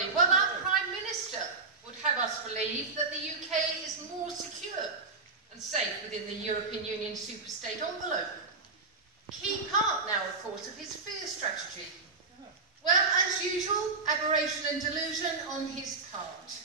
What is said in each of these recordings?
everybody. Well, our Prime Minister would have us believe that the UK is more secure and safe within the European Union superstate envelope. Key part now, of course, of his fear strategy. Well, as usual, aberration and delusion on his part.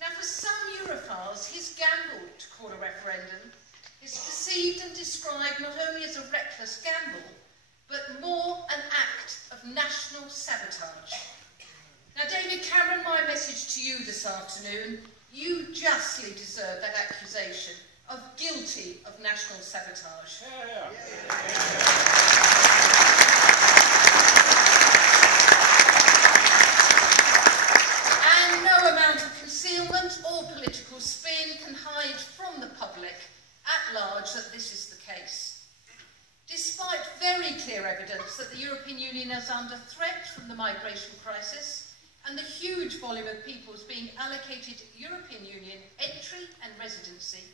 Now, for some Europhiles, his gamble to call a referendum is perceived and described not only as a reckless gamble, but more an act of national sabotage. Now, David Cameron, my message to you this afternoon, you justly deserve that accusation of guilty of national sabotage. And no amount of concealment or political spin can hide from the public at large that this is the case. Despite very clear evidence that the European Union is under threat from the migration crisis and the huge volume of peoples being allocated European Union entry and residency,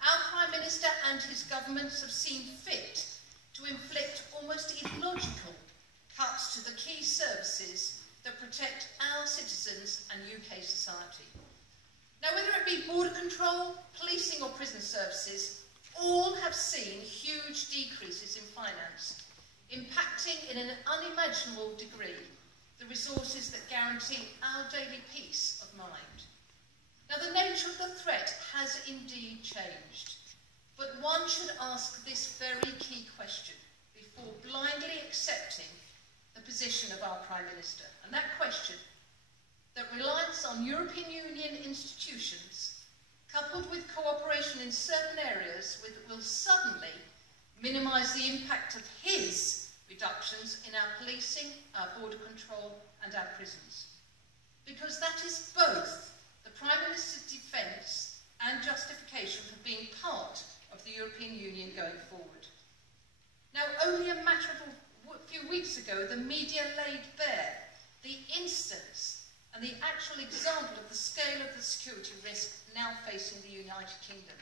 our Prime Minister and his governments have seen fit to inflict almost illogical cuts to the key services that protect our citizens and UK society. Now, whether it be border control, policing or prison services, all have seen huge decreases in finance, impacting in an unimaginable degree the resources that guarantee our daily peace of mind. Now, the nature of the threat has indeed changed, but one should ask this very key question before blindly accepting the position of our Prime Minister. And that question, that reliance on European Union institutions, coupled with cooperation in certain areas, will suddenly minimise the impact of his reductions in our policing, our border control and our prisons. Because that is both the Prime Minister's defence and justification for being part of the European Union going forward. Now, only a matter of a few weeks ago, the media laid bare the instance and the actual example of the scale of the security risk now facing the United Kingdom.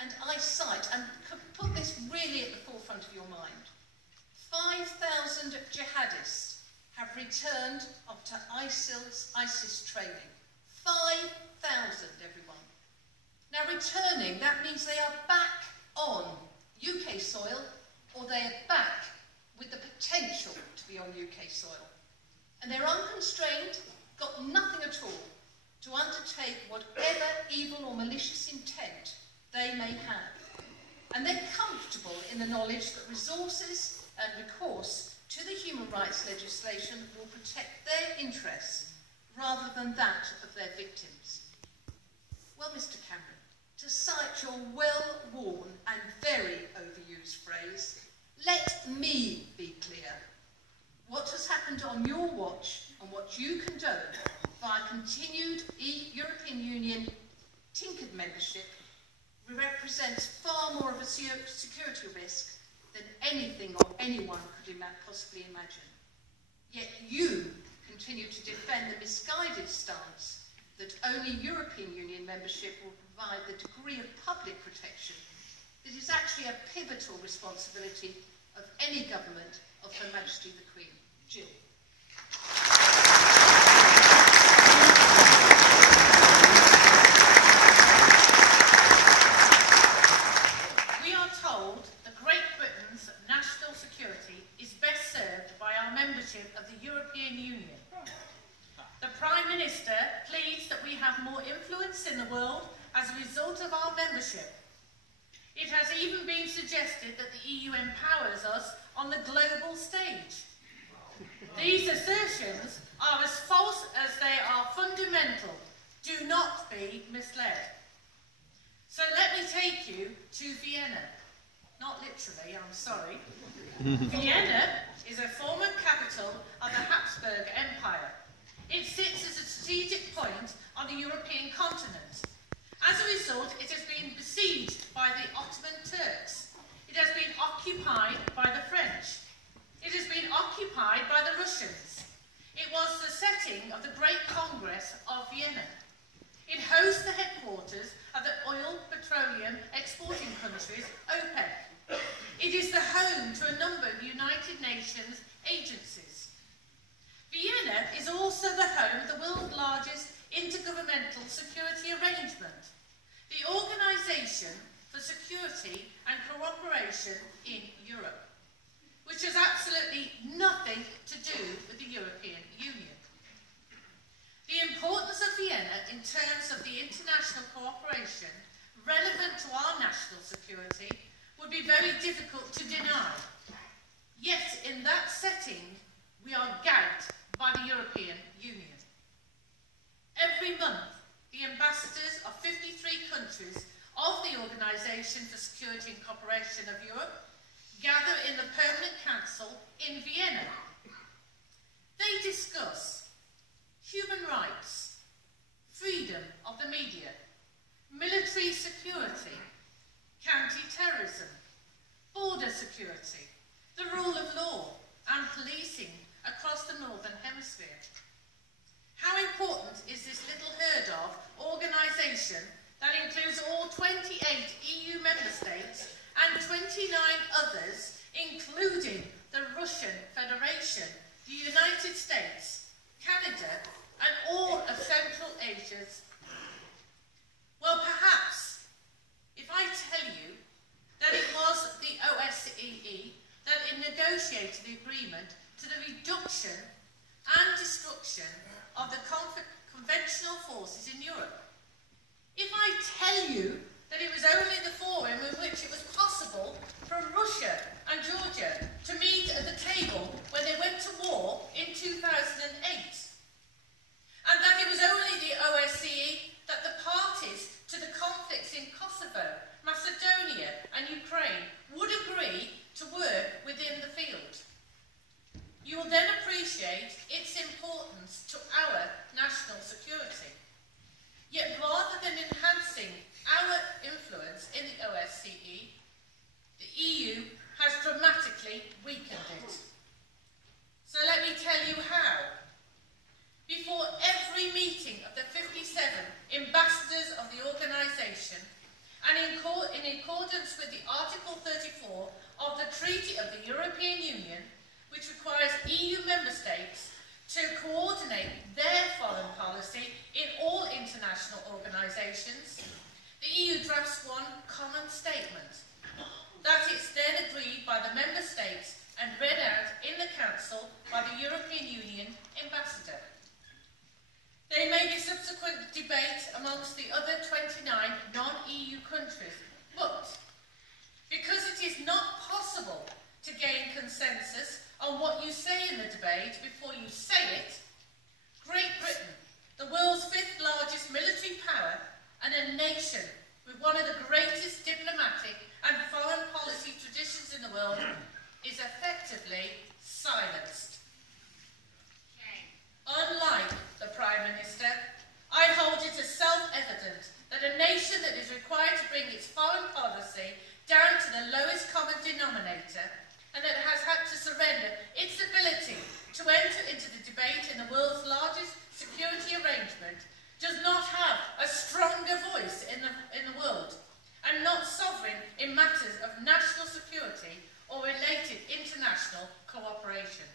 And I cite, and put this really at the forefront of your mind, 5,000 jihadists have returned after ISIS training. 5,000, everyone. Now, returning, that means they are back on UK soil, or they are back with the potential to be on UK soil. And they're unconstrained, got nothing at all to undertake whatever evil or malicious intent they may have. And they're comfortable in the knowledge that resources and recourse to the human rights legislation will protect their interests rather than that of their victims. Well, Mr. Cameron, to cite your well-worn and very overused phrase, let me be clear. What has happened on your watch and what you condone via continued European Union tinkered membership represents far more of a security risk than anything or anyone could possibly imagine. Yet you continue to defend the misguided stance that only European Union membership will provide the degree of public protection that is actually a pivotal responsibility of any government of Her Majesty the Queen. Jill. We are told that Great Britain's national security is best served by our membership of the European Union. The Prime Minister pleads that we have more influence in the world as a result of our membership. It has even been suggested that the EU empowers us on the global stage. These assertions are as false as they are fundamental. Do not be misled. So let me take you to Vienna. Not literally, I'm sorry. Vienna is a former capital of the Habsburg Empire. It sits as a strategic point on the European continent. As a result, it has been besieged by the Ottoman Turks. It has been occupied by the French. It has been occupied by the Russians. It was the setting of the Great Congress of Vienna. It hosts the headquarters of the oil, petroleum exporting countries, OPEC. It is the home to a number of United Nations agencies. Vienna Vienna is also the home of the world's largest intergovernmental security arrangement, the Organisation for Security and Cooperation in Europe, which has absolutely nothing to do with the European Union. The importance of Vienna in terms of the international cooperation relevant to our national security would be very difficult to deny. Yet, in that setting, we are gagged by the European Union. Every month, the ambassadors of 53 countries of the Organisation for Security and Cooperation of Europe gather in the Permanent Council in Vienna. They discuss human rights, freedom of the media, military security, counter-terrorism, border security, the rule of law and policing across the Northern Hemisphere. How important is this little heard of organisation that includes all 28 EU member states and 29 others, including the Russian Federation, the United States, Canada, and all of Central Asia's? Well, perhaps, if I tell you that it was the OSCE that negotiated the agreement to the reduction and destruction of the conventional forces in Europe. If I tell you that it was only the forum in which it was possible for Russia and Georgia to meet at the table when they went to war in 2008, and that it was only the OSCE that the parties to the conflicts in Kosovo, Macedonia and Ukraine would agree to work within the field, you will then appreciate its importance to our national security. Yet rather than enhancing our influence in the OSCE, the EU has dramatically weakened it. So let me tell you how. Before every meeting of the 57 ambassadors of the organisation, and in accordance with the Article 34 of the Treaty of the European Union, which requires EU member states to coordinate their foreign policy in all international organisations, the EU drafts one common statement. That is then agreed by the member states and read out in the Council by the European Union ambassador. There may be subsequent debate amongst the other 29 non-EU countries, but because it is not possible to gain consensus on what you say in the debate before you say it, Great Britain, the world's 5th largest military power and a nation with one of the greatest diplomatic and foreign policy traditions in the world, is effectively silenced. Unlike the Prime Minister, I hold it as self-evident that a nation that is required to bring its foreign policy down to the lowest common denominator, and that has had to surrender its ability to enter into the debate in the world's largest security arrangement, does not have a stronger voice in the world, and not sovereign in matters of national security or related international cooperation.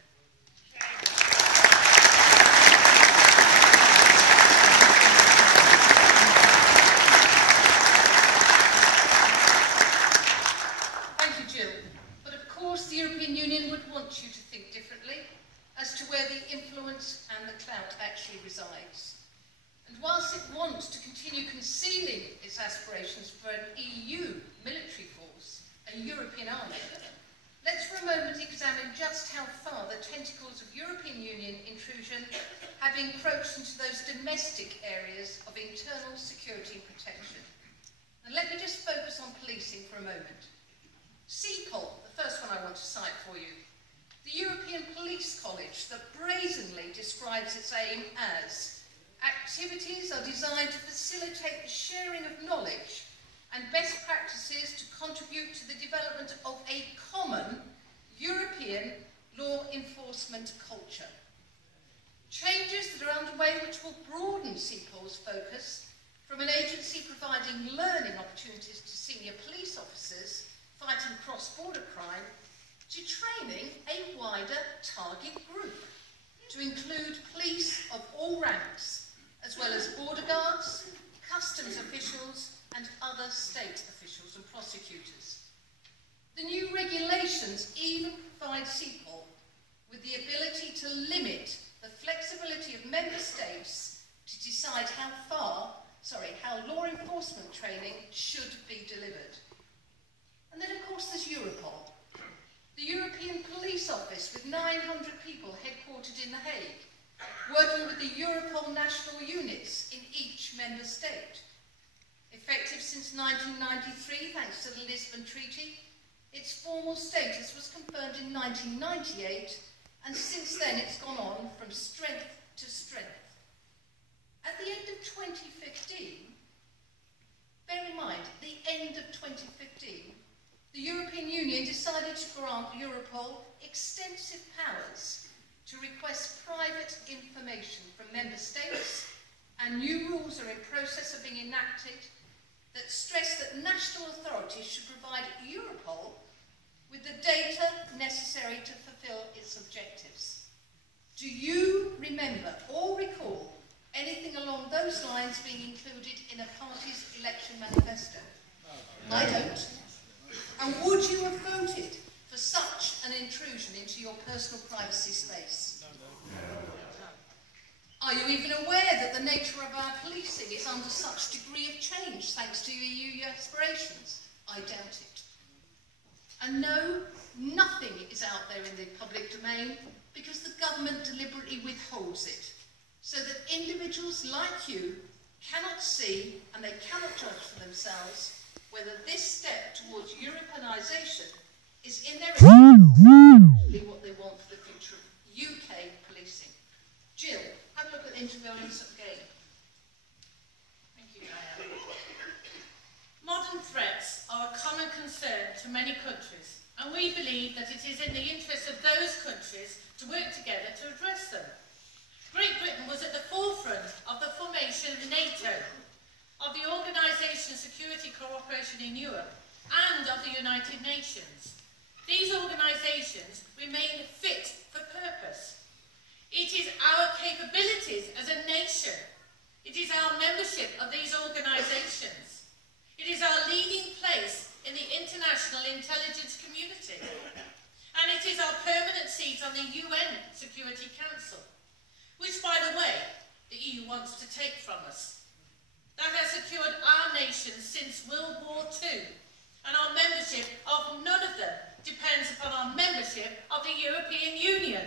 The European Union would want you to think differently as to where the influence and the clout actually resides. And whilst it wants to continue concealing its aspirations for an EU military force, a European army, let's for a moment examine just how far the tentacles of European Union intrusion have encroached into those domestic areas of internal security and protection. And let me just focus on policing for a moment. CEPOL, the first one I want to cite for you, the European Police College that brazenly describes its aim as activities are designed to facilitate the sharing of knowledge and best practices to contribute to the development of a common European law enforcement culture. Changes that are underway which will broaden CEPOL's focus from an agency providing learning opportunities to senior police officers fighting cross-border crime, to training a wider target group, to include police of all ranks, as well as border guards, customs officials, and other state officials and prosecutors. The new regulations even provide CEPOL with the ability to limit the flexibility of member states to decide how law enforcement training should be delivered. And then, of course, there's Europol, the European Police Office with 900 people headquartered in The Hague, working with the Europol national units in each member state. Effective since 1993, thanks to the Lisbon Treaty, its formal status was confirmed in 1998, and since then it's gone on from strength to strength. At the end of 2015, bear in mind, the end of 2015, the European Union decided to grant Europol extensive powers to request private information from member states, and new rules are in process of being enacted that stress that national authorities should provide Europol with the data necessary to fulfill its objectives. Do you remember or recall anything along those lines being included in a party's election manifesto? I don't. And would you have voted for such an intrusion into your personal privacy space? Are you even aware that the nature of our policing is under such degree of change thanks to EU aspirations? I doubt it. And no, nothing is out there in the public domain because the government deliberately withholds it, so that individuals like you cannot see and they cannot judge for themselves whether this step towards Europeanisation is in their interest what they want for the future of UK policing. Jill, have a look at the interference again. Thank you, Diane. Modern threats are a common concern to many countries, and we believe that it is in the interest of those countries to work together to address them. Great Britain was at the forefront of the formation of NATO, of the Organisation of Security Cooperation in Europe, and of the United Nations. These organisations remain fit for purpose. It is our capabilities as a nation, it is our membership of these organisations, it is our leading place in the international intelligence community, and it is our permanent seat on the UN Security Council, which, by the way, the EU wants to take from us. That has secured our nation since World War II, and our membership of none of them depends upon our membership of the European Union.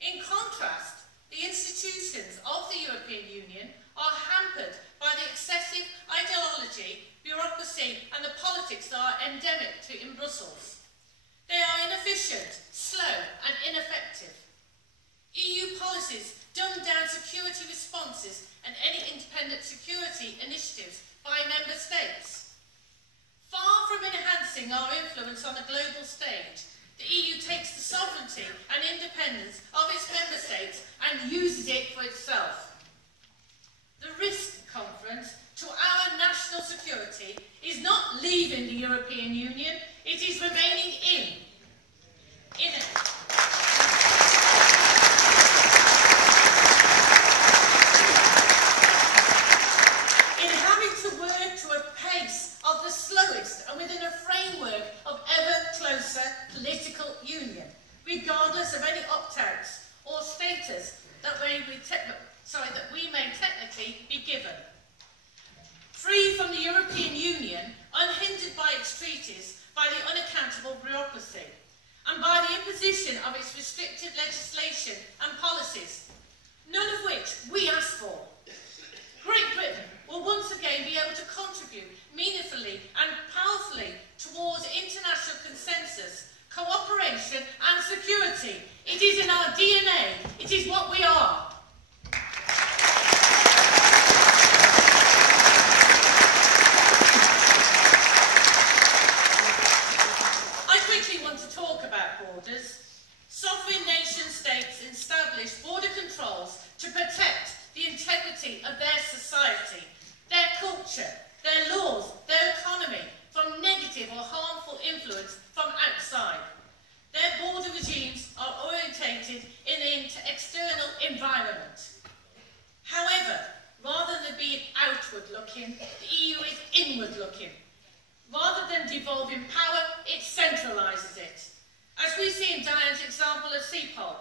In contrast, the institutions of the European Union are hampered by the excessive ideology, bureaucracy and the politics that are endemic in Brussels. They are inefficient, slow and ineffective. EU policies dumb down security responses and any independent security initiatives by member states. Far from enhancing our influence on the global stage, the EU takes the sovereignty and independence of its member states and uses it for itself. The risk conference to our national security is not leaving the European Union, it is remaining in it. In having to work to a pace of the slowest and within a framework of ever closer political union, regardless of any opt-outs or status that we may technically be given. Free from the European Union, unhindered by its treaties, by the unaccountable bureaucracy, and by the imposition of its restrictive legislation and policies, none of which we asked for. Great Britain will once again be able to contribute meaningfully and powerfully towards international consensus, cooperation and security. It is in our DNA. It is what we are. I quickly want to talk about borders. Sovereign nation states establish border controls to protect the integrity of their society, their culture, their laws, their economy from negative or harmful influence from outside. Their border regimes are orientated in the see in Diane's example of CEPOL.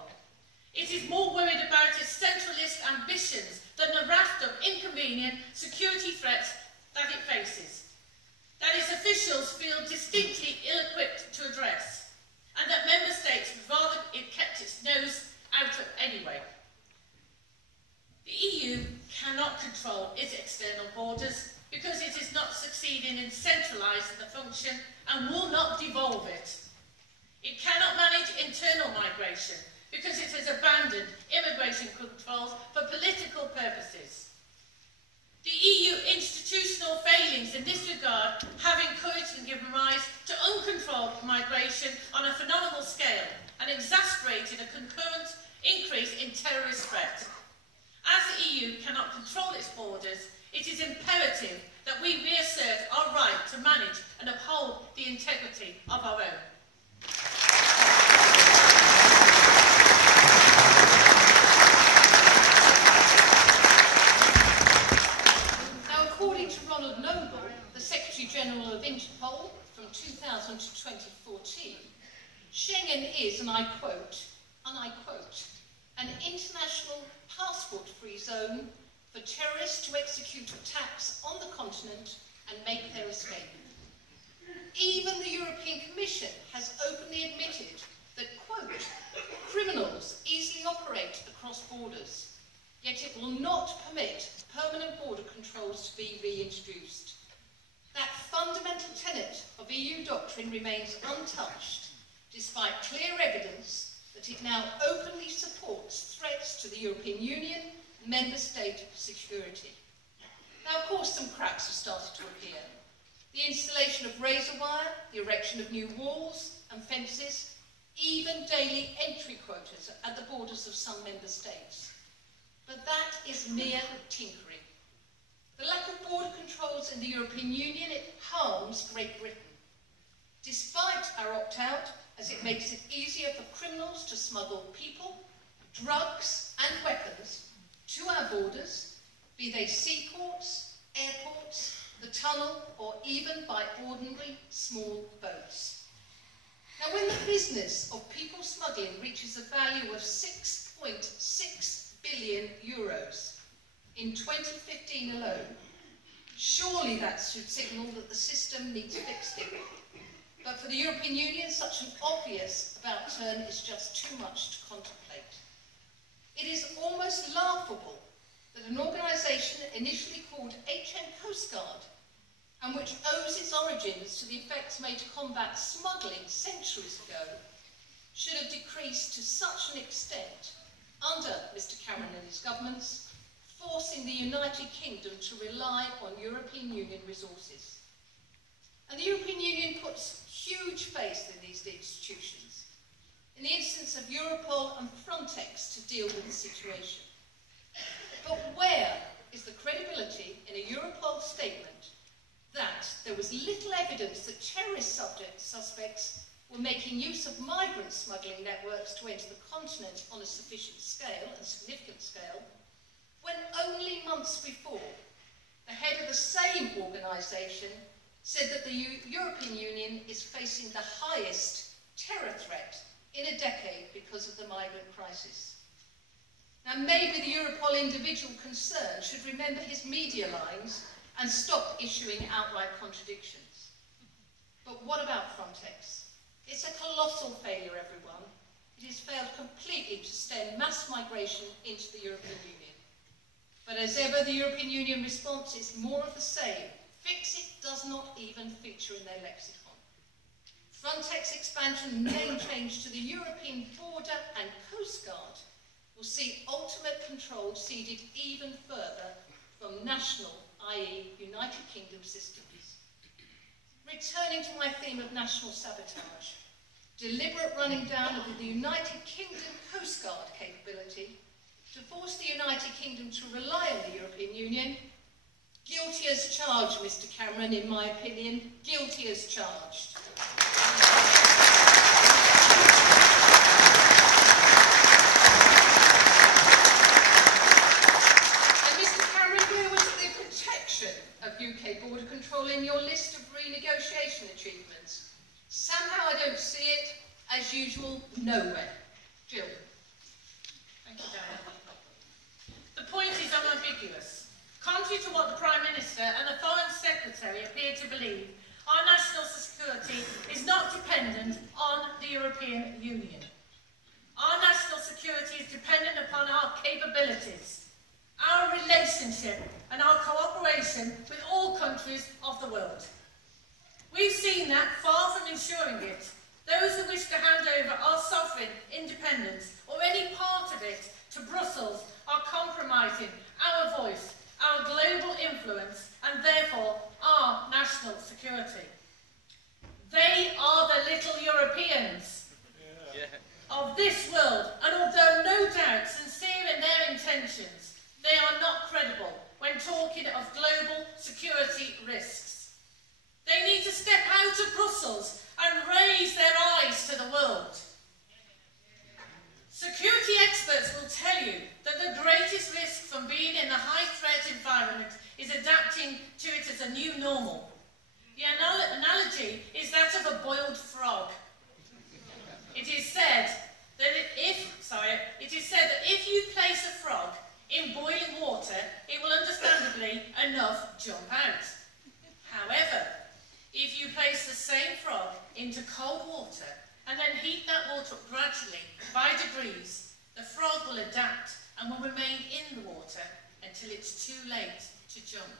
It is more worried about its centralist ambitions than the raft of inconvenient security threats that it faces, that its officials feel distinctly ill-equipped to address, and that member states would rather it kept its nose out of anyway. The EU cannot control its external borders because it is not succeeding in centralising the function and will not devolve it. It cannot manage internal migration because it has abandoned immigration controls for political purposes. The EU institutional failings in this regard have encouraged and given rise to uncontrolled migration on a phenomenal scale and exasperated a concurrent increase in terrorist threat. As the EU cannot control its borders, it is imperative that we reassert our right to manage and uphold the integrity of our own. General of Interpol from 2000 to 2014, Schengen is, and I quote, an international passport-free zone for terrorists to execute attacks on the continent and make their escape. Even the European Commission has openly admitted that, quote, criminals easily operate across borders, yet it will not permit permanent border controls to be reintroduced. That fundamental tenet of EU doctrine remains untouched, despite clear evidence that it now openly supports threats to the European Union member state security. Now, of course, some cracks have started to appear. The installation of razor wire, the erection of new walls and fences, even daily entry quotas at the borders of some member states. But that is mere tinkering. The lack of border controls in the European Union, it harms Great Britain. Despite our opt-out, as it makes it easier for criminals to smuggle people, drugs and weapons to our borders, be they seaports, airports, the tunnel, or even by ordinary small boats. Now, when the business of people smuggling reaches a value of 6.6 billion euros, in 2015 alone, surely that should signal that the system needs fixing. But for the European Union, such an obvious about turn is just too much to contemplate. It is almost laughable that an organisation initially called HM Coast Guard, and which owes its origins to the efforts made to combat smuggling centuries ago, should have decreased to such an extent under Mr Cameron and his governments, forcing the United Kingdom to rely on European Union resources. And the European Union puts huge faith in these institutions, in the instance of Europol and Frontex to deal with the situation. But where is the credibility in a Europol statement that there was little evidence that terrorist suspects were making use of migrant smuggling networks to enter the continent on a sufficient scale and significant scale, when only months before, the head of the same organisation said that the European Union is facing the highest terror threat in a decade because of the migrant crisis. Now, maybe the Europol individual concerned should remember his media lines and stop issuing outright contradictions. But what about Frontex? It's a colossal failure, everyone. It has failed completely to stem mass migration into the European Union. But as ever, the European Union response is more of the same. Fix-it does not even feature in their lexicon. Frontex expansion and name change to the European Border and Coast Guard will see ultimate control ceded even further from national, i.e. United Kingdom systems. Returning to my theme of national sabotage, deliberate running down of the United Kingdom Coast Guard capability to force the United Kingdom to rely on the European Union, guilty as charged, Mr Cameron, in my opinion, guilty as charged. And Mr Cameron, where was the protection of UK border control in your list of renegotiation achievements? Somehow I don't see it, as you usual, nowhere. Jill. Thank you, Diane. The point is unambiguous. Contrary to what the Prime Minister and the Foreign Secretary appear to believe, our national security is not dependent on the European Union. Our national security is dependent upon our capabilities, our relationship and our cooperation with all countries of the world. We've seen that far from ensuring it, those who wish to hand over our sovereign independence or any part of it to Brussels are compromising our voice, our global influence and therefore our national security. They are the little Europeans of this world, and although no doubt sincere in their intentions, they are not credible when talking of global security risks. They need to step out of Brussels and raise their eyes to the world. Security experts will tell you that the greatest risk from being in the high-threat environment is adapting to it as a new normal. The analogy is that of a boiled frog. It is said that if you place a frog in boiling water, it will understandably enough jump out. However, if you place the same frog into cold water and then heat that water up gradually by degrees, the frog will adapt and will remain in the water until it's too late to jump.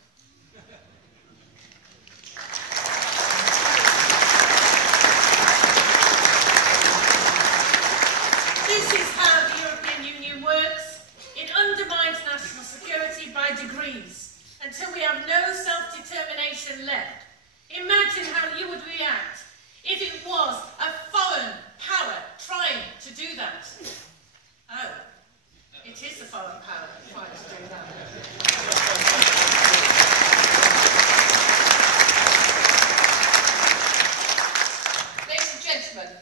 This is how the European Union works. It undermines national security by degrees until we have no self-determination left. Imagine how you would react if it was a foreign power trying to do that. Oh, it is a foreign power trying to do that. Ladies and gentlemen,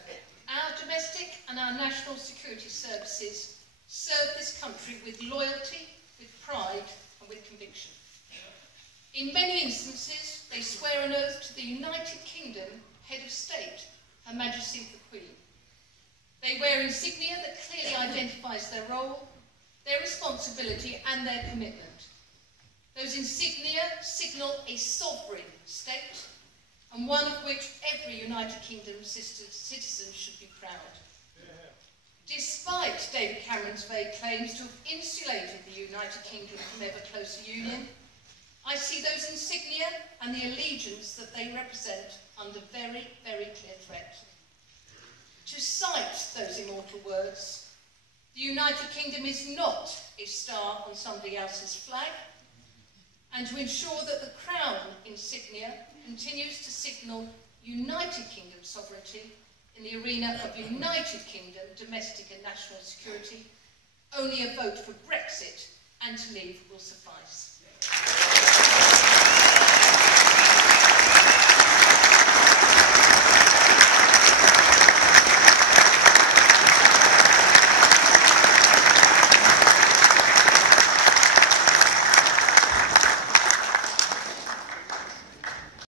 our domestic and our national security services serve this country with loyalty, with pride and with conviction. In many instances, they swear an oath to the United Kingdom Head of State, Her Majesty the Queen. They wear insignia that clearly identifies their role, their responsibility and their commitment. Those insignia signal a sovereign state, and one of which every United Kingdom citizen should be proud. Despite David Cameron's vague claims to have insulated the United Kingdom from ever closer union, I see those insignia and the allegiance that they represent under very, very clear threat. To cite those immortal words, the United Kingdom is not a star on somebody else's flag, and to ensure that the crown insignia continues to signal United Kingdom sovereignty in the arena of United Kingdom domestic and national security, only a vote for Brexit and to leave will suffice.